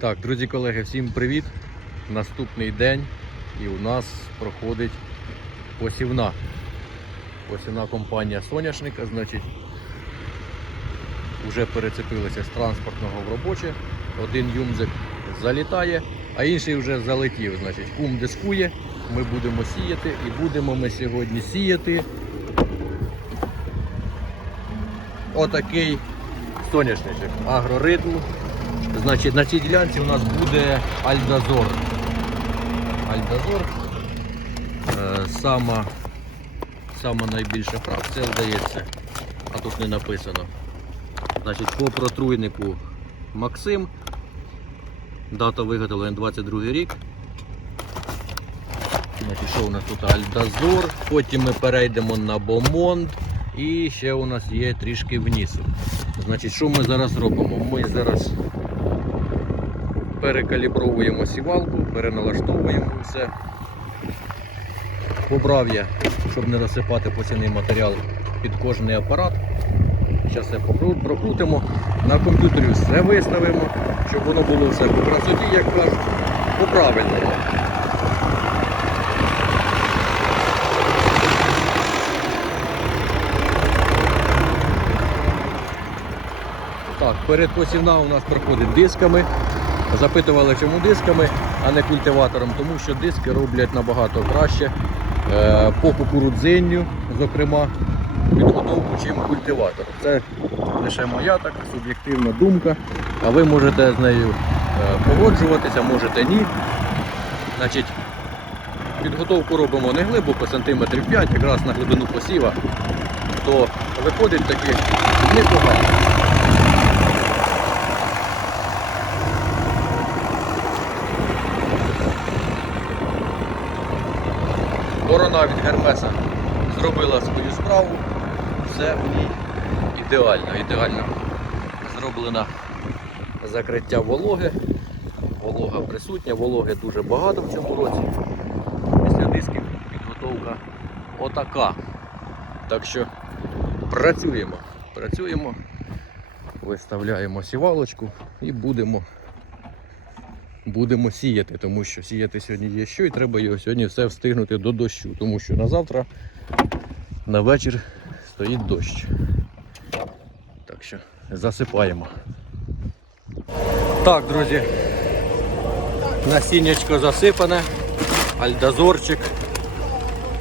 Так, друзі колеги, всім привіт! Наступний день і у нас проходить посівна. Посівна компанія соняшника, значить, вже перецепилися з транспортного в робоче. Один юмзик залітає, а інший вже залетів. Значить, кум дискує, ми будемо сіяти і будемо ми сьогодні сіяти отакий соняшничок. Агроритм. Значить, на цій ділянці у нас буде Альдазор. Альдазор. Е, сама, сама найбільша фракція, здається, а тут не написано. Значить, по протруйнику Максим. Дата виготовлення 22 рік. Значить, що у нас тут Альдазор, потім ми перейдемо на Бомонд і ще у нас є трішки вниз. Значить, що ми зараз робимо? Ми зараз перекалібровуємо сівалку, переналаштовуємо все. Побрав я, щоб не розсипати посівний матеріал під кожний апарат. Зараз все прокрутимо. На комп'ютері все виставимо, щоб воно було все по красоті, як кажуть, по правильному. Так, перед посівна у нас проходить дисками. Запитували, чому дисками, а не культиватором, тому що диски роблять набагато краще е, по кукурудзинню, зокрема, підготовку, чим культиватор. Це лише моя така суб'єктивна думка, а ви можете з нею е, погоджуватися, можете ні. Значить, підготовку робимо не глибоко, сантиметрів 5, якраз на глибину посіва, то виходить таки непогано. Борона від Гермеса зробила свою справу, все в ній ідеально, ідеально зроблено закриття вологи. Волога присутня, вологи дуже багато в цьому році. Після дисків підготовка отака. Так що працюємо, працюємо, виставляємо сівалочку і будемо будемо сіяти, тому що сіяти сьогодні є що і треба його сьогодні все встигнути до дощу, тому що на завтра на вечір стоїть дощ. Так що засипаємо. Так, друзі, насіннячко засипане, альдазорчик,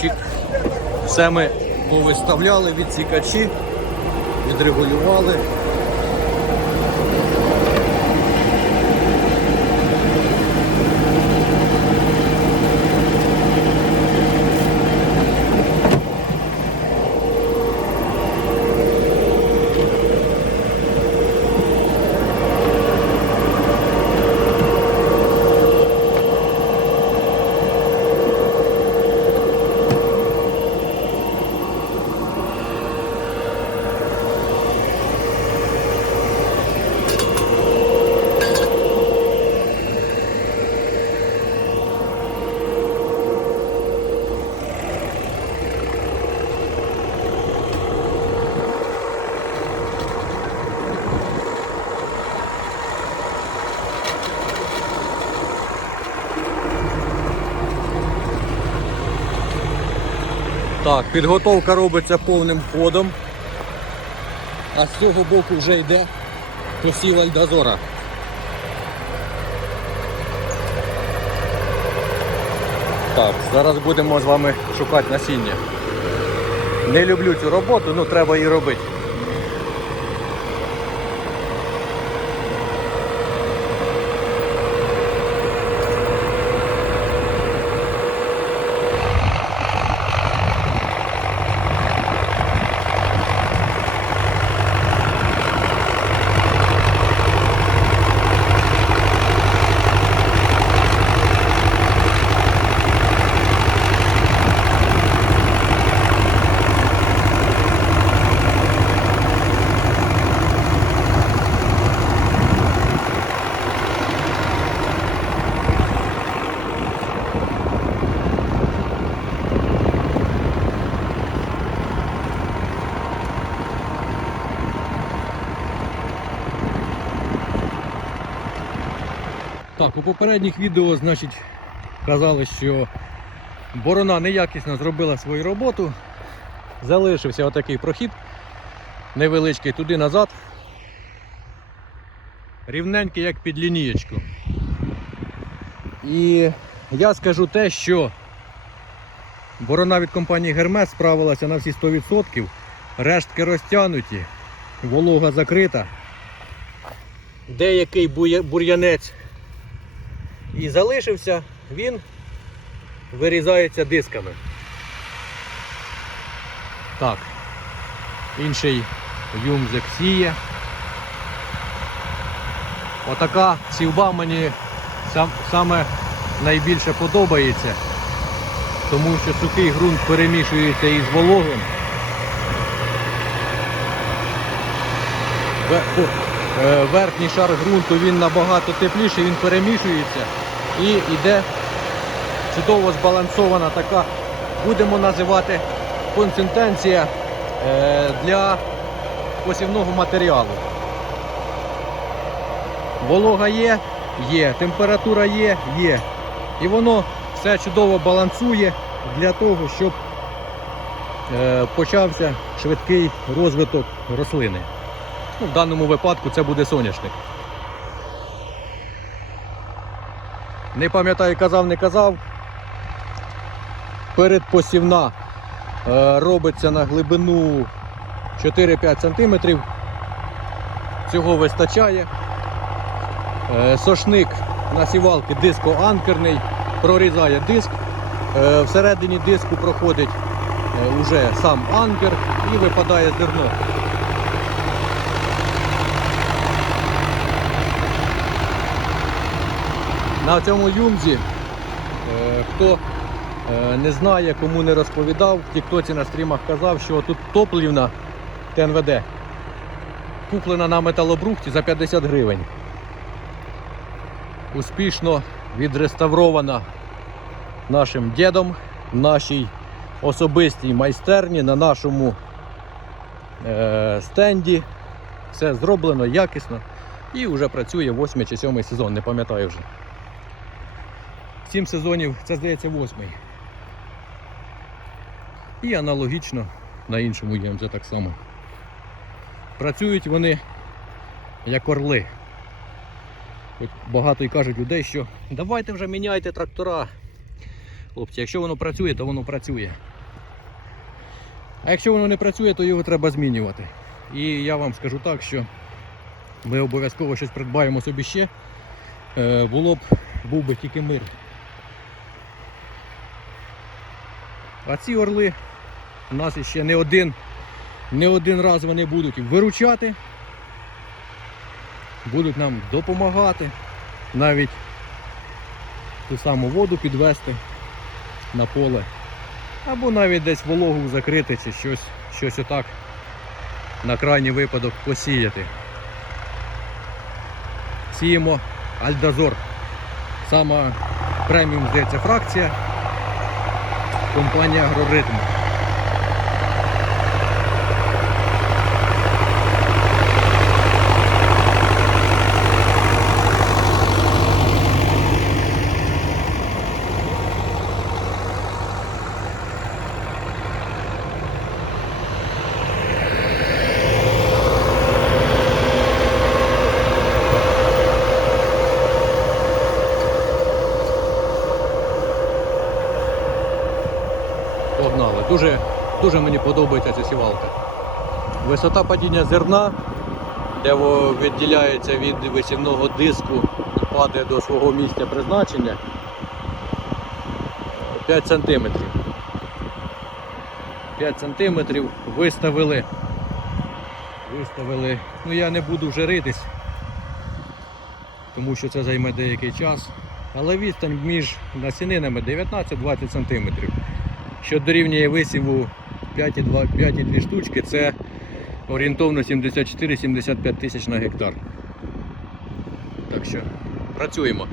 чик. Все ми повиставляли відсікачі, відрегулювали. Так, підготовка робиться повним ходом. А з цього боку вже йде посів альдазора. Так, зараз будемо з вами шукати насіння. Не люблю цю роботу, ну треба її робити. Так, у попередніх відео, значить, казали, що борона неякісно зробила свою роботу. Залишився отакий прохід невеличкий туди-назад. Рівненький, як під лінієчку. І я скажу те, що борона від компанії Гермес справилася на всі 100%. Рештки розтягнуті, волога закрита. Деякий бур'янець і залишився, він вирізається дисками. Так, інший юмзик сіє. Отака сівба мені сам, саме найбільше подобається, тому що сухий ґрунт перемішується із вологим. Е, Верхній шар ґрунту він набагато тепліший, він перемішується і йде чудово збалансована така, будемо називати консистенція е, для посівного матеріалу. Волога є, є, температура є, є. І воно все чудово балансує для того, щоб е, почався швидкий розвиток рослини. Ну, в даному випадку це буде соняшник. Не пам'ятаю, казав, не казав. Передпосівна е, робиться на глибину 4-5 см. Цього вистачає. Е, Сошник насівалки дискоанкерний, прорізає диск. Е, Всередині диску проходить е, уже сам анкер і випадає зерно. На цьому юмзі, е, хто е, не знає, кому не розповідав, в тіктоці на стрімах казав, що тут топлівна ТНВД куплена на металобрухті за 50 гривень. Успішно відреставрована нашим дідом в нашій особистій майстерні, на нашому е, стенді. Все зроблено якісно і вже працює 8 чи 7 сезон, не пам'ятаю вже. 7 сезонів, це здається восьмий. І аналогічно на іншому ЄМЗ так само. Працюють вони як орли. От багато і кажуть людей, що давайте вже міняйте трактора. Хлопці, якщо воно працює, то воно працює. А якщо воно не працює, то його треба змінювати. І я вам скажу так, що ми обов'язково щось придбаємо собі ще. Е, Було б, був би тільки мир. А ці орли у нас ще не один, не один раз вони будуть виручати, будуть нам допомагати, навіть ту саму воду підвести на поле, або навіть десь вологу закрити чи щось, щось отак на крайній випадок посіяти. Сіємо Альдазор. Сама преміум, здається, фракція. Компанія Агроритм. Дуже, мені подобається ця сівалка. Висота падіння зерна, де відділяється від висівного диску падає до свого місця призначення 5 см. 5 см виставили. Виставили. Ну я не буду вже ритись, тому що це займе деякий час. Але відстань між насінинами 19-20 см що дорівнює висіву 5,2 5,2 штучки, це орієнтовно 74-75 тисяч на гектар. Так що працюємо.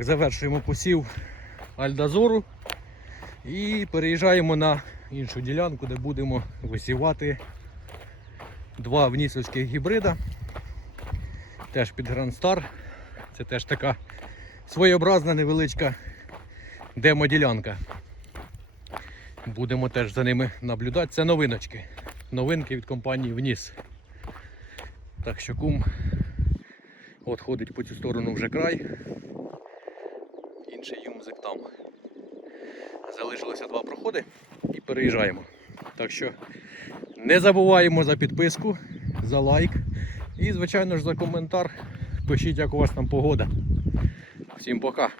Так, завершуємо посів Альдазору і переїжджаємо на іншу ділянку, де будемо висівати два внісовських гібрида. Теж під Star. Це теж така своєобразна невеличка демоділянка. Будемо теж за ними наблюдати. Це новиночки. Новинки від компанії Вніс. Так що кум от ходить по цю сторону вже край. Інший юмзик там. Залишилося два проходи і переїжджаємо. Так що не забуваємо за підписку, за лайк і, звичайно ж, за коментар. Пишіть, як у вас там погода. Всім пока!